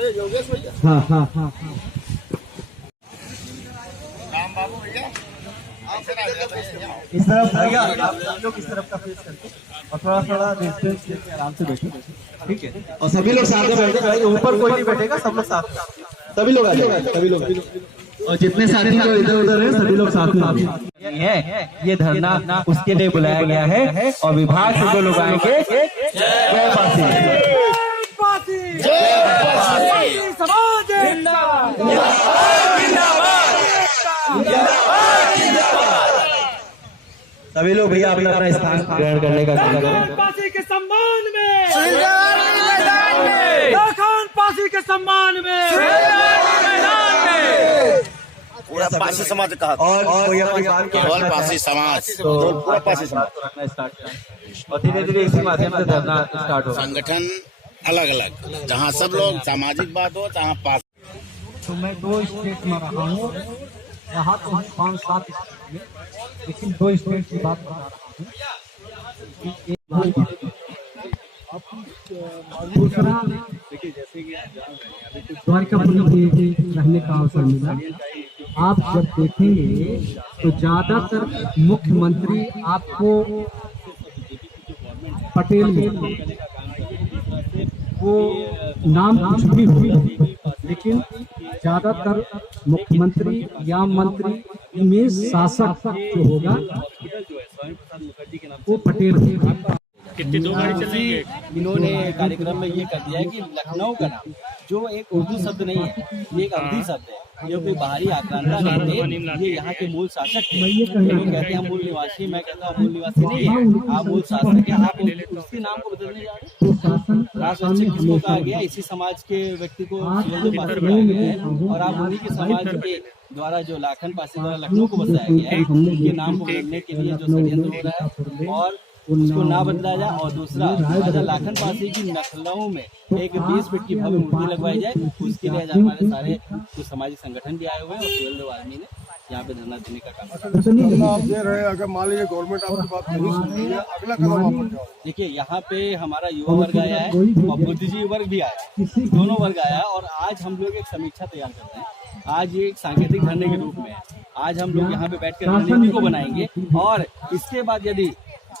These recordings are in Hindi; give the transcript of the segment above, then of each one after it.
हाँ हाँ हाँ। राम बाबू भैया इस तरफ भैया आप लोग इस तरफ का फेस करके और थोड़ा थोड़ा डिस्टेंस लेके आराम से बैठो, ठीक है। और सभी लोग साथ में बैठे जाएंगे, ऊपर कोई नहीं बैठेगा, सब लोग साथ में, सभी लोग आ जाएंगे, सभी लोग। और जितने साथी लोग इधर उधर हैं सभी लोग साथ में है। ये धरना उसके लिए बुलाया गया है और विभाग से जो लोग आएंगे, जय पासी, सभी लोग भैया अपना अपना स्थान ग्रहण करने का काम करें। पासी के सम्मान में, लाखन पासी के सम्मान में, पूरा पासी समाज कहा और कोई अपनी बात केवल पासी समाज तो पूरा पासी समाज स्टार्ट और धीरे धीरे इसी माध्यम से धरना स्टार्ट हो। संगठन अलग अलग, जहाँ सब लोग सामाजिक बात हो, जहाँ पास। तो मैं 2 स्टेट में रहा हूँ, यहाँ तो हम 5-7 स्टेट में, लेकिन 2 स्टेट की बात बता रहा हूँ। दूसरा द्वारकापुरी में रहने का अवसर मिला। आप जब देखेंगे तो ज्यादातर मुख्यमंत्री आपको पटेल में, वो नाम कुछ भी हो, लेकिन ज्यादातर मुख्यमंत्री या मंत्री में शासक जो होगा वो पटेल होगा। इन्होंने कार्यक्रम में ये कर दिया है कि लखनऊ का नाम जो एक उर्दू शब्द नहीं है, ये एक अवधी शब्द है। ये कोई बाहरी आक्रांता नहीं थे, ये यहाँ के मूल शासक थे। लोग कहते हैं मूल निवासी, मैं कहता हूँ मूल निवासी नहीं है, आप मूल शासक है। आप उसके नाम को बदलने जा रहे हैं। राष्ट्र किसको कहा गया? इसी समाज के व्यक्ति को और आप उन्हीं के समाज के द्वारा जो लाखन पासी द्वारा लखनऊ को बताया गया है, उनके नाम को बदलने के लिए जो षड्यंत्र हो रहा है और उसको ना बदला जाए। और दूसरा, राजा लाखन पासी की लखनऊ में एक 20 फीट की भव्य मूर्ति लगवाई जाए, उसके लिए आज हमारे सारे कुछ सामाजिक संगठन भी आए हुए हैं और सुहेलदेव आर्मी ने यहाँ पे धरना देने का काम किया। आप दे रहे हैं, अगर मान लीजिए गवर्नमेंट आपकी बात नहीं सुनती है, अगला कदम आप जाओ। देखिए, यहाँ पे हमारा युवा वर्ग आया है और बुद्धिजीवी वर्ग भी आया है, दोनों वर्ग आया है। और आज हम लोग एक समीक्षा तैयार करते हैं। आज ये एक सांकेतिक धरने के रूप में है। आज हम लोग यहाँ पे बैठकर रणनीति को बनाएंगे और इसके बाद यदि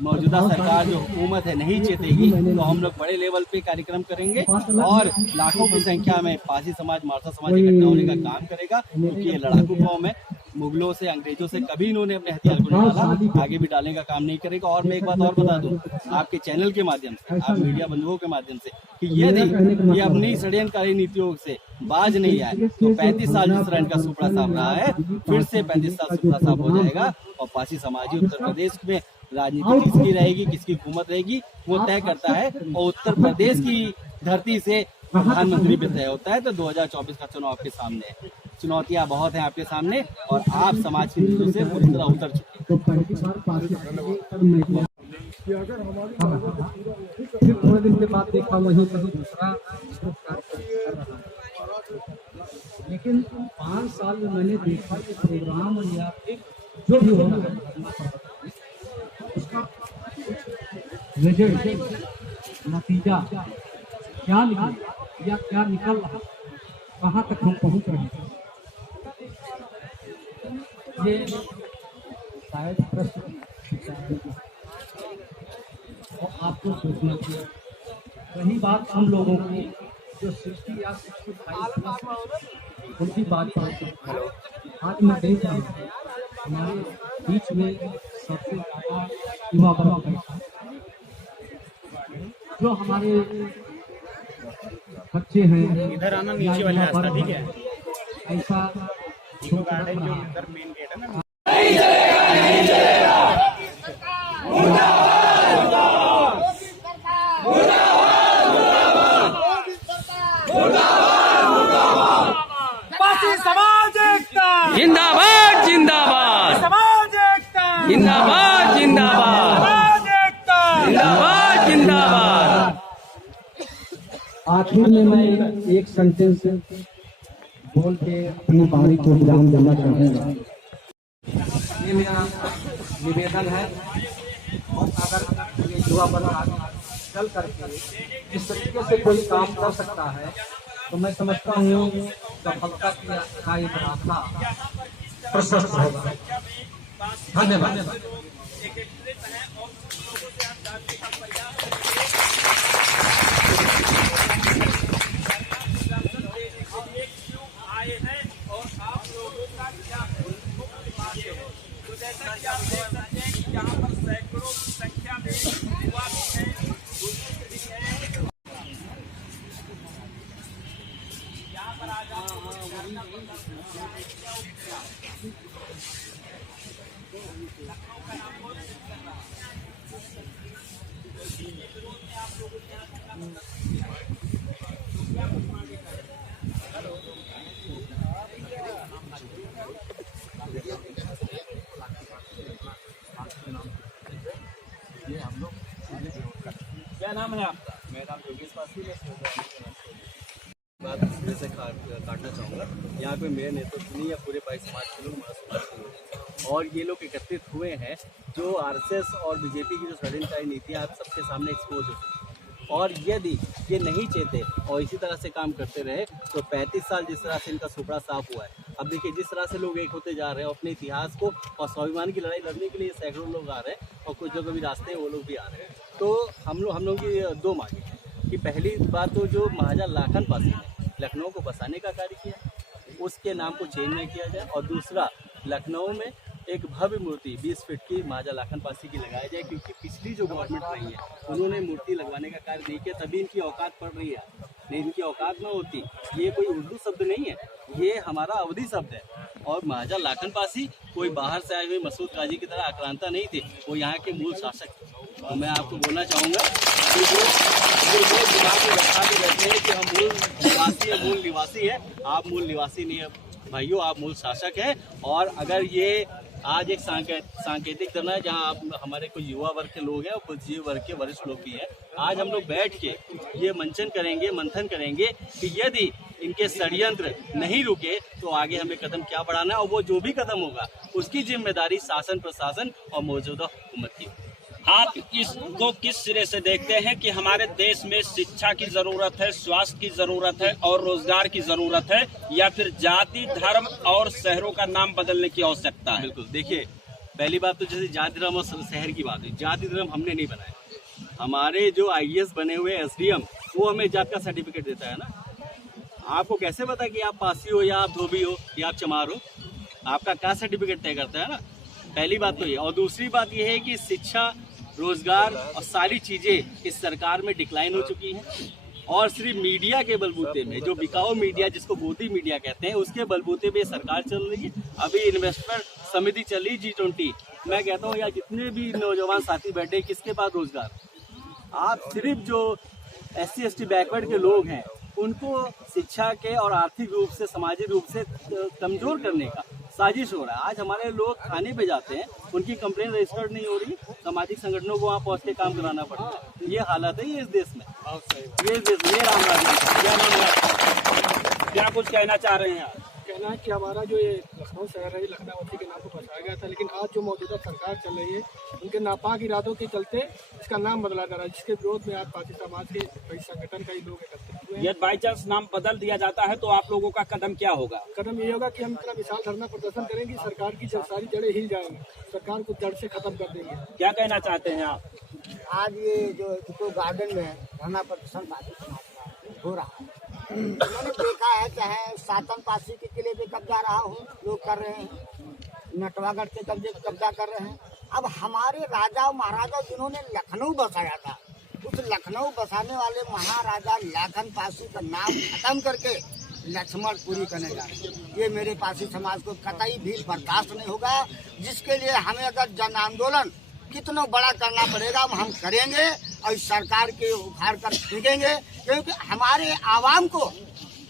मौजूदा सरकार जो हुकूमत है नहीं चेतेगी तो हम लोग बड़े लेवल पे कार्यक्रम करेंगे और लाखों की संख्या में पासी समाज, मारसा समाज इकट्ठा होने का काम करेगा। क्योंकि ये लड़ाकू कौम है, मुगलों से, अंग्रेजों से कभी इन्होंने अपने हथियार को नहीं डाला, आगे भी डालने का काम नहीं करेगा। और मैं एक बात और बता दूं आपके चैनल के माध्यम से, आप मीडिया बंधुओं के माध्यम से, कि यदि ये अपनी षड्यंत्रकारी नीतियों से बाज नहीं आए तो 35 साल जिस तरह इनका सुपड़ा साफ रहा है, फिर से 35 साल सुपड़ा साफ हो जाएगा। और पासी समाजी उत्तर प्रदेश में राजनीति किसकी रहेगी, किसकी हुकूमत रहेगी, वो तय करता है। और उत्तर प्रदेश की धरती से प्रधानमंत्री भी तय होता है। तो 2024 का चुनाव आपके सामने है, चुनौतियां बहुत हैं आपके सामने और आप समाज के नीतियों से पूरी तरह उतर चुके हैं। फिर थोड़े दिन के बाद देखा वहीं कहीं दूसरा लेकिन 5 साल में मैंने देखा कि प्रोग्राम या जो भी होना है उसका रिजल्ट, नतीजा क्या निकला या क्या निकल रहा, कहाँ तक हम पहुँच रहे हैं, ये शायद प्रश्न और आपको सोचना चाहिए। रही बात हम लोगों की जो 60 या 65 उनकी बात करते हैं, आज मैं देख रहा हूँ हमारे बीच में सबसे ज्यादा युवा वर्ग बैठा, जो हमारे बच्चे हैं इधर आना, नीचे वाले रास्ता ठीक है, ऐसा गार्डन जो इधर मेन गेट है ना, जिंदाबाद जिंदाबाद, समाज एकता, जिंदाबाद जिंदाबाद, समाज एकता, जिंदाबाद जिंदाबाद। आखिर में मैं एक सेंटेंस बोल के अपनी बारी को विराम देना चाहूँगा। ये मेरा निवेदन है और अगर ये युवा वर्ग चल करके इस तरीके से कोई काम कर सकता है तो मैं समझता हूँ सफलता का एक रास्ता प्रशस्त होगा। धन्यवाद। क्या नाम है आपका? मेरा नाम योगेश पासी है। बात इसमें से काटना चाहूँगा, यहाँ पे मेरे नेतृत्व नहीं या पूरे भाई समाज के लोग हमारा समर्थन और ये लोग एकत्रित हुए हैं जो आरएसएस और बीजेपी की जो षड्यंत्रकारी नीतियाँ आप सबके सामने एक्सपोज हो चुकी। और यदि ये नहीं चाहते और इसी तरह से काम करते रहे तो 35 साल जिस तरह से इनका सुपड़ा साफ हुआ है, अब देखिए जिस तरह से लोग एक होते जा रहे हैं अपने इतिहास को और स्वाभिमान की लड़ाई लड़ने के लिए सैकड़ों लोग आ रहे हैं और कुछ जगह भी रास्ते हैं वो लोग भी आ रहे हैं। तो हम लोग की दो मांगे हैं कि पहली बात तो जो महाराजा लाखन पासी ने लखनऊ को बसाने का कार्य किया उसके नाम को चेंज नहीं किया जाए, और दूसरा लखनऊ में एक भव्य मूर्ति 20 फीट की महाराजा लाखन पासी की लगाई जाए, क्योंकि पिछली जो गवर्नमेंट रही है उन्होंने मूर्ति लगवाने का कार्य नहीं किया, तभी इनकी औकात पड़ रही है। नहीं इनकी औकात में होती, ये कोई उर्दू शब्द नहीं है, ये हमारा अवधी शब्द है। और महाराजा लाखन पासी कोई बाहर से आए हुए मसूद काजी की तरह आक्रांता नहीं थे, वो यहाँ के मूल शासक थे। तो मैं आपको बोलना चाहूँगा कि जो दिमाग में रखा के बैठे हैं कि हम मूल निवासी है, आप मूल निवासी नहीं है भाइयों, आप मूल शासक हैं। और अगर ये आज एक सांकेतिक करना है जहां आप हमारे कुछ युवा वर्ग के लोग हैं और कुछ युवा वर्ग के वरिष्ठ लोग भी हैं, आज हम लोग बैठ के ये मंथन करेंगे कि यदि इनके षड्यंत्र नहीं रुके तो आगे हमें कदम क्या बढ़ाना है, और वो जो भी कदम होगा उसकी जिम्मेदारी शासन प्रशासन और मौजूदा हुकूमत की। आप इसको किस सिरे से देखते हैं कि हमारे देश में शिक्षा की जरूरत है, स्वास्थ्य की जरूरत है और रोजगार की जरूरत है, या फिर जाति धर्म और शहरों का नाम बदलने की आवश्यकता है? बिल्कुल, देखिए पहली बात तो जैसे जाति धर्म और शहर की बात है, जाति धर्म हमने नहीं बनाया। हमारे जो आईएएस बने हुए एसडीएम वो हमें जात का सर्टिफिकेट देता है ना। आपको कैसे पता कि आप पासी हो या आप धोबी हो या आप चमार हो? आपका कास्ट सर्टिफिकेट तय करता है ना। पहली बात तो ये, और दूसरी बात ये है कि शिक्षा रोजगार और सारी चीजें इस सरकार में डिक्लाइन हो चुकी हैं, और सिर्फ मीडिया के बलबूते में, जो बिकाऊ मीडिया जिसको गोदी मीडिया कहते हैं, उसके बलबूते पे सरकार चल रही है। अभी इन्वेस्टमेंट समिति चली G20, मैं कहता हूँ यार जितने भी नौजवान साथी बैठे किसके पास रोजगार? आप सिर्फ जो SC ST बैकवर्ड के लोग हैं उनको शिक्षा के और आर्थिक रूप से सामाजिक रूप से कमजोर करने का साजिश हो रहा है। आज हमारे लोग खाने पे जाते हैं, उनकी कंप्लेन रजिस्टर्ड नहीं हो रही, सामाजिक संगठनों को वहाँ पहुँच के काम कराना पड़ता है। ये हालत है ये इस देश में, ये राम राज। क्या कुछ कहना चाह रहे हैं आप? कहना है कि हमारा जो ये लखनऊ शहर है ये लखनऊवासी के नाम पर बसाया गया था, लेकिन आज जो मौजूदा सरकार चल रही है उनके नापाक इरादों के चलते इसका नाम बदला जा रहा है, जिसके विरोध में आज पासी समाज के कई संगठन कई लोग एकत्रित हुए हैं। यदि बाई चांस नाम बदल दिया जाता है तो आप लोगों का कदम क्या होगा? कदम ये होगा कि हम इतना विशाल धरना प्रदर्शन करेंगे, सरकार की सारी जड़ें हिल जाएंगी, सरकार को जड़ से खत्म कर देंगे। क्या कहना चाहते हैं आप? आज ये जो इको गार्डन में धरना प्रदर्शन हो रहा है, मैंने देखा है चाहे सातन पासी के किले पे कब्जा रहा हूँ, लोग कर रहे हैं, नटवागढ़ के कब्जा कर रहे हैं। अब हमारे राजा और महाराजा जिन्होंने लखनऊ बसाया था, उस लखनऊ बसाने वाले महाराजा लाखन पासी का नाम खत्म करके लक्ष्मणपुरी करने जा रहे हैं। ये मेरे पासी समाज को कतई भी बर्दाश्त नहीं होगा, जिसके लिए हमें अगर जन आंदोलन कितना बड़ा करना पड़ेगा हम करेंगे और इस सरकार के उखाड़ कर फेंकेंगे, क्योंकि हमारे आवाम को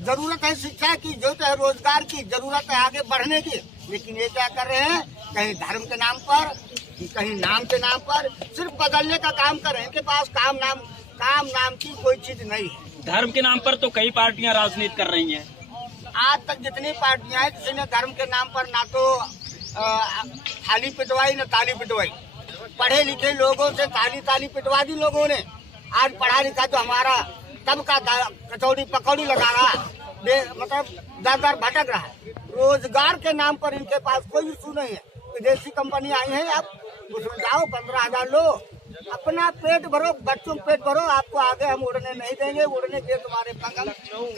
जरूरत है शिक्षा की, जरूरत है रोजगार की, जरूरत है आगे बढ़ने की। लेकिन ये क्या कर रहे हैं, कहीं धर्म के नाम पर, कहीं नाम के नाम पर सिर्फ बदलने का काम कर रहे हैं। इनके पास काम नाम की कोई चीज नहीं है। धर्म के नाम पर तो कई पार्टियां राजनीति कर रही हैं। आज तक जितनी पार्टियां हैं, किसी ने धर्म के नाम पर ना तो थाली पिटवाई न ताली पिटवाई। पढ़े लिखे लोगों से ताली पिटवा दी लोगों ने। आज पढ़ा लिखा जो हमारा तब का कचौड़ी पकौड़ी लगा रहा है, मतलब दर भटक रहा है। रोजगार के नाम पर इनके पास कोई इशू नहीं है। विदेशी कंपनी आई है, आप उसमें जाओ 15,000 लो, अपना पेट भरो, बच्चों का पेट भरो, आपको आगे हम उड़ने नहीं देंगे, उड़ने के तुम्हारे पंख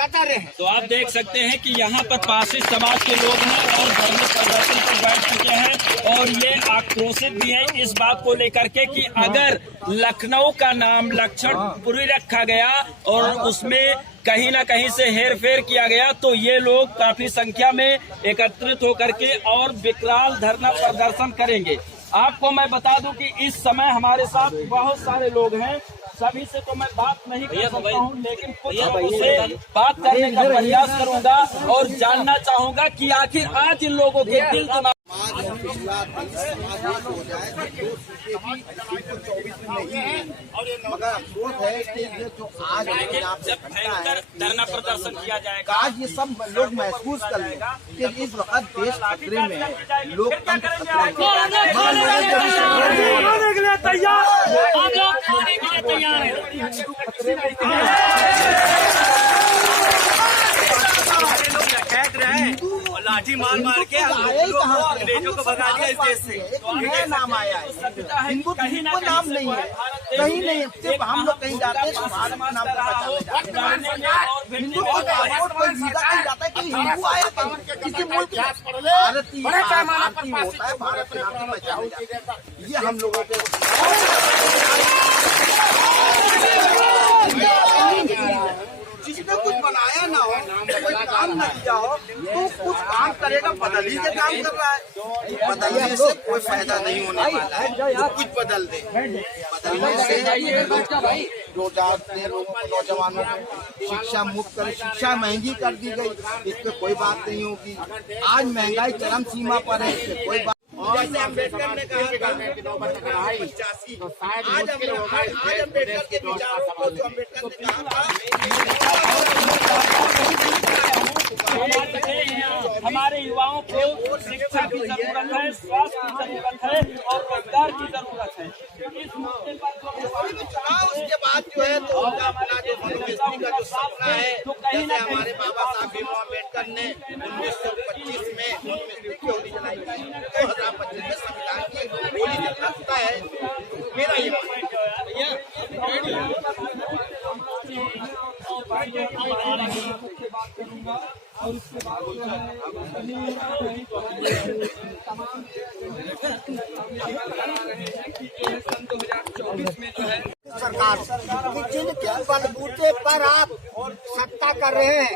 कतर हैं। तो आप देख सकते हैं कि यहाँ पर पारसी समाज के लोग हैं और धर्म प्रदर्शन पर बैठ चुके हैं और ये आक्रोशित भी है इस बात को लेकर के कि अगर लखनऊ का नाम लक्ष्मणपुरी रखा गया और उसमें कहीं ना कहीं से हेर फेर किया गया तो ये लोग काफी संख्या में एकत्रित होकर के और विकराल धरना प्रदर्शन करेंगे। आपको मैं बता दूं कि इस समय हमारे साथ बहुत सारे लोग हैं, सभी से तो मैं बात नहीं कर सकता हूं, लेकिन कुछ लोगों से बात करने का प्रयास करूंगा और जानना चाहूंगा कि आखिर आज इन लोगों के दिल दिमाग मगर अफसोस है कि ये जो आज जब भयंकर धरना प्रदर्शन किया जाएगा, आज ये सब लोग महसूस कर लें कि इस वक्त देश खतरे में है, लोकतंत्र खतरे में लाठी मार मार के अंग्रेजों को भगा दिया इस देश से। नया नाम आया है, हिंदू को नाम नहीं है, कहीं नहीं। सिर्फ हम लोग कहीं जाते हैं तो भारत का नाम हिंदू को कोई वीजा कहीं जाता है कि हिंदू आया किसी मुल्क भारतीय होता है, भारत के नाम की पहचान जाता है। ये हम लोगों के जिसने कुछ बनाया ना हो, कोई काम न किया हो, तो कुछ काम करेगा, बदल ही के काम कर रहा है। बदलने से कोई फायदा नहीं होने वाला है, तो कुछ बदल दे। बदलने से रोजगार दे, नौजवानों को शिक्षा मुक्त करे, शिक्षा महंगी कर दी गई, इस पे कोई बात नहीं होगी। आज महंगाई चरम सीमा पर है, इस पे कोई बात। जैसे अम्बेडकर ने कहा आज अम्बेडकर के विचारों को जो अम्बेडकर ने कहा हमारे युवाओं को शिक्षा की जरूरत है, स्वास्थ्य की जरूरत है और रोजगार की जरूरत है। इस मौके पर उसके बाद जो है तो उनका अपना जो मनोवृत्ति का जो सपना है, जैसे हमारे बाबा साहब भीमराव अम्बेडकर ने 1925 में मनोवृत्ति की होली जलाई, 2025 में संविधान की होली जल रखता है। मेरा ये और उसके बाद सरकार जिनके बलबूते पर आप सत्ता कर रहे हैं,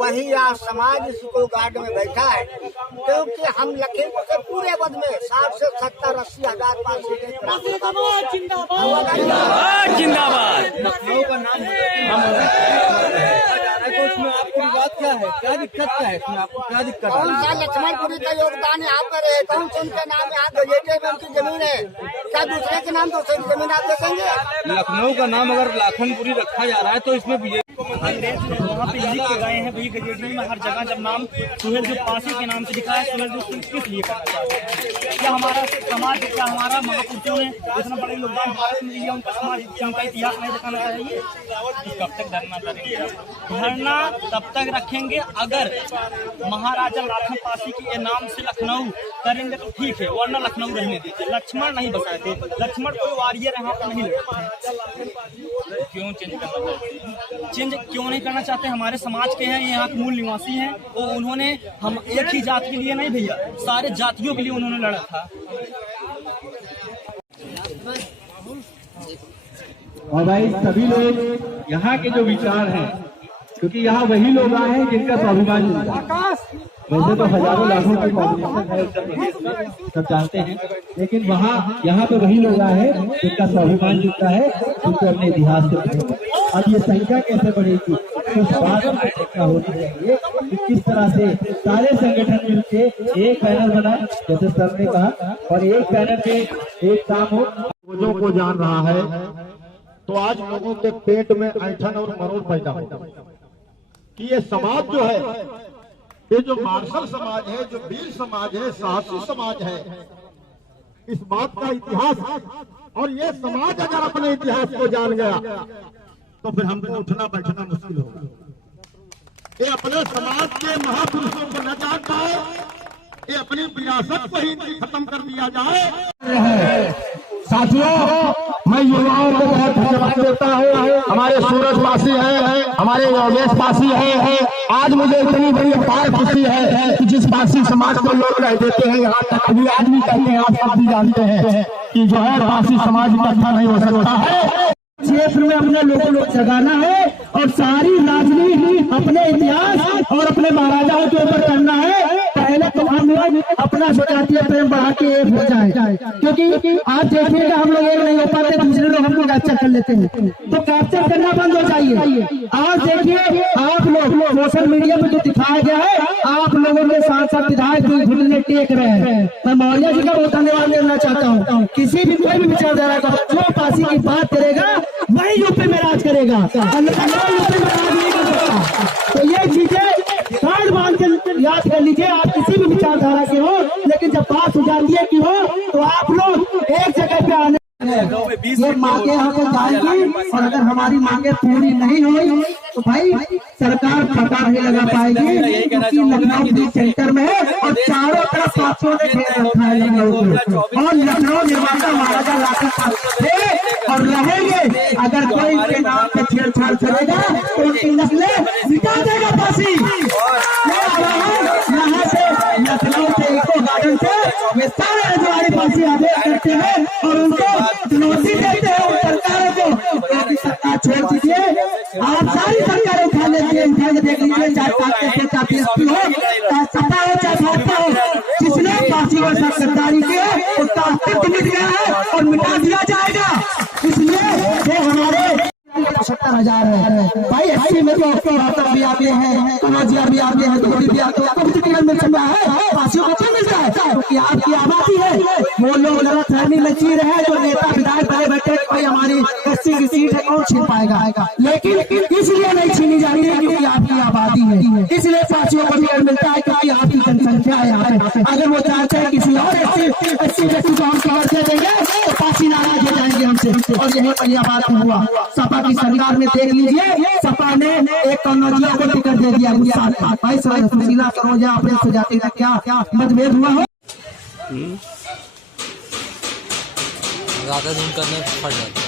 वही आज समाज इसको गार्ड में बैठा है, क्योंकि हम लखीमपुर के पूरे वध में 60 से 70-80 हजार पास सीटें जिंदाबाद। लखनऊ का नाम उसमें आपको बात क्या है, क्या दिक्कत क्या है इसमें, आपको क्या दिक्कत है? कौन सा लक्ष्मणपुरी का योगदान यहाँ पर है? कौन सा उनके नाम यहाँ गजेटे में उनकी जमीन है? क्या दूसरे के नाम दूसरे की जमीन आप देखेंगे? लखनऊ का नाम अगर लाखनपुरी रखा जा रहा है तो इसमें वहाँ पे लिख के गए हैं वही गजेटरी में हर जगह। जब नाम सुहेल जो पासी के नाम से लिखा है, सुहेल जो किस लिए करना चाहते हैं? क्या हमारा समाज, क्या हमारा महापुरुषों ने इतना बड़ा योगदान भारत में दिया, उनका समाज, उनका इतिहास नहीं दिखाना चाहिए? कब तक धरना करेंगे? धरना तब तक रखेंगे अगर महाराजा लाखन पासी के नाम से लखनऊ करेंगे तो ठीक है, वरना लखनऊ रहने दीजिए। लक्ष्मण नहीं बसाए थे, लक्ष्मण कोई वारियर यहाँ पर नहीं लगे। क्यों चेंज करना चाहते? चेंज क्यों नहीं करना चाहते? हमारे समाज के हैं, यहाँ के मूल निवासी हैं, और उन्होंने हम एक ही जात के लिए नहीं भैया, सारे जातियों के लिए उन्होंने लड़ा था। और भाई सभी लोग यहाँ के जो विचार हैं, क्योंकि यहाँ वही लोग आए हैं जिनका स्वाभिमान मिलता है। वैसे तो हजारों लाखों की पॉपुलेशन है उत्तर प्रदेश में, सब जानते हैं, लेकिन वहाँ यहाँ पे वही लोग आए हैं जिनका स्वाभिमान जुटता है, जिनको अपने इतिहास से पता। अब ये संख्या कैसे बढ़ेगी, तो बात में चर्चा होनी चाहिए कि किस तरह से सारे संगठन मिलके एक बैनर बनाए, जैसे सर ने कहा, और एक बैनर पे एक काम हो। पूर्वजों को जान रहा है तो आज लोगों के पेट में ऐंठन और मरोड़ पैदा होता है कि ये समाज जो है, ये जो मार्शल समाज है, जो वीर समाज है, साहसी समाज है, इस बात का इतिहास, और ये समाज अगर अपने इतिहास को जान गया तो फिर हमको उठना बैठना मुश्किल होगा। ये अपने समाज के महापुरुषों को न जान पाए, ये अपनी विरासत को ही खत्म कर दिया जाए। साथियों, मैं युवाओं को बहुत धन्यवाद देता हूँ। हमारे सूरजवासी है, हमारे योगेशवासी है। आज मुझे इतनी बड़ी अपार खुशी है कि जिस वासी समाज को लोग रह देते हैं, यहाँ तक अभी आदमी कहते हैं, आप सब भी जानते हैं कि जो है वासी समाज इकट्ठा नहीं हो सकता है। क्षेत्र में अपने लोगों को जगाना है और सारी राजनीति अपने इतिहास और अपने महाराजाओं के ऊपर करना है। पहले तो हम लोग अपना स्वजातीय प्रेम बढ़ा के एक हो जाए, क्योंकि आज देखिएगा हम लोग एक नहीं हो पाते, दूसरे लोग हमको कैप्चर कर लेते हैं, तो कैप्चर करना बंद हो जाइए। आज देखिए आप लोग सोशल मीडिया पे जो दिखाया गया है, आप लोगों के साथ साथ विधायक घुटने टेक रहे हैं। मैं मौर्य जी का बहुत धन्यवाद देना चाहता हूँ। किसी भी कोई भी विचारधारा का जो फांसी की बात करेगा वही यूपी में राज करेगा, यूपी में राज नहीं कर सकता। तो ये चीजें कार्ड बांध के याद कर लीजिए। आप किसी भी विचारधारा के हो, लेकिन जब बात हो जाती है कि हो, तो आप लोग एक जगह पे आने ये मांगे हमको जाएंगी, और अगर हमारी मांगे पूरी नहीं हुई तो भाई सरकार पता नहीं लगा पाएगी, क्योंकि लखनऊ सेंटर में है और चारों तरफ पासों ने घेर रखा है लखनऊ को, और लखनऊ निर्माता महाराजा लाखन थे और रहेंगे। अगर कोई इनके नाम पे छेड़छाड़ करेगा तो उनकी नस्लें मिटा देगा फांसी। यहाँ से लखनऊ से इको गार्डन से ये सारे हमारी फांसी आदेश करते हैं और उनको चुनौती देते हैं सरकारों को, सरकार छोड़ दीजिए। आप सारी सरकारें उठा लेती है, उठा के देख लीजिए, चाहे कांग्रेस हो, चाहे बीएसपी हो, चाहे सपा हो, चाहे भाजपा हो, जिसने फांसी और सरकारी के उसका अस्तित्व मिट गया है और मिटा दिया जाएगा। इसलिए ये हमारे 75,000 है भाई। 80 में तो आपको भी आते हैं, कनौजिया भी आते हैं, धोबी भी आते हैं, आपको टिकट मिल सकता है, फांसियों को क्यों मिलता है? क्योंकि आपकी आबादी है। वो लोग गलतफहमी में जी रहे हैं, जो नेता विधायक बड़े बैठे भाई हमारी 80 की सीट है, कौन छीन पाएगा? लेकिन इसलिए नहीं छीनी जाती है क्योंकि आपकी आबादी है, इसलिए फांसियों को टिकट मिलता है क्योंकि आपकी जनसंख्या है यहाँ पे। अगर वो चाहते हैं किसी और 80 व्यक्ति को हम कवर दे देंगे तो फांसी नाराज हो जाएंगे हमसे, और यही बढ़िया बात हुआ। सपा की सरकार में देख लीजिए, सपा ने एक कनौजिया को टिकट दे दिया भाई। सुशीला कनौजिया अपने स्वजाति का क्या मतभेद हुआ हो, ज्यादा जूम करने फट जाता है।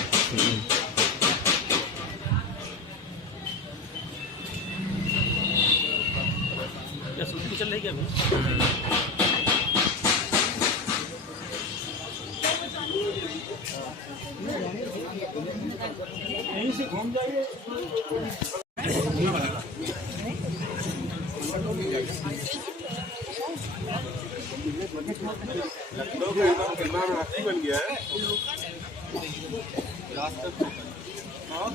क्या शूटिंग चल रही है अभी? यहीं से घूम जाइए। बन गया है बहुत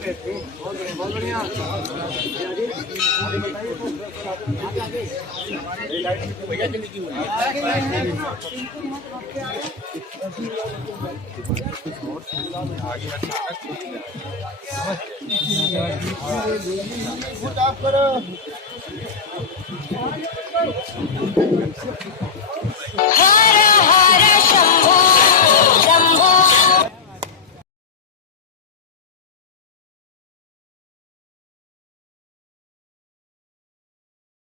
बढ़िया। भैया चली की आगे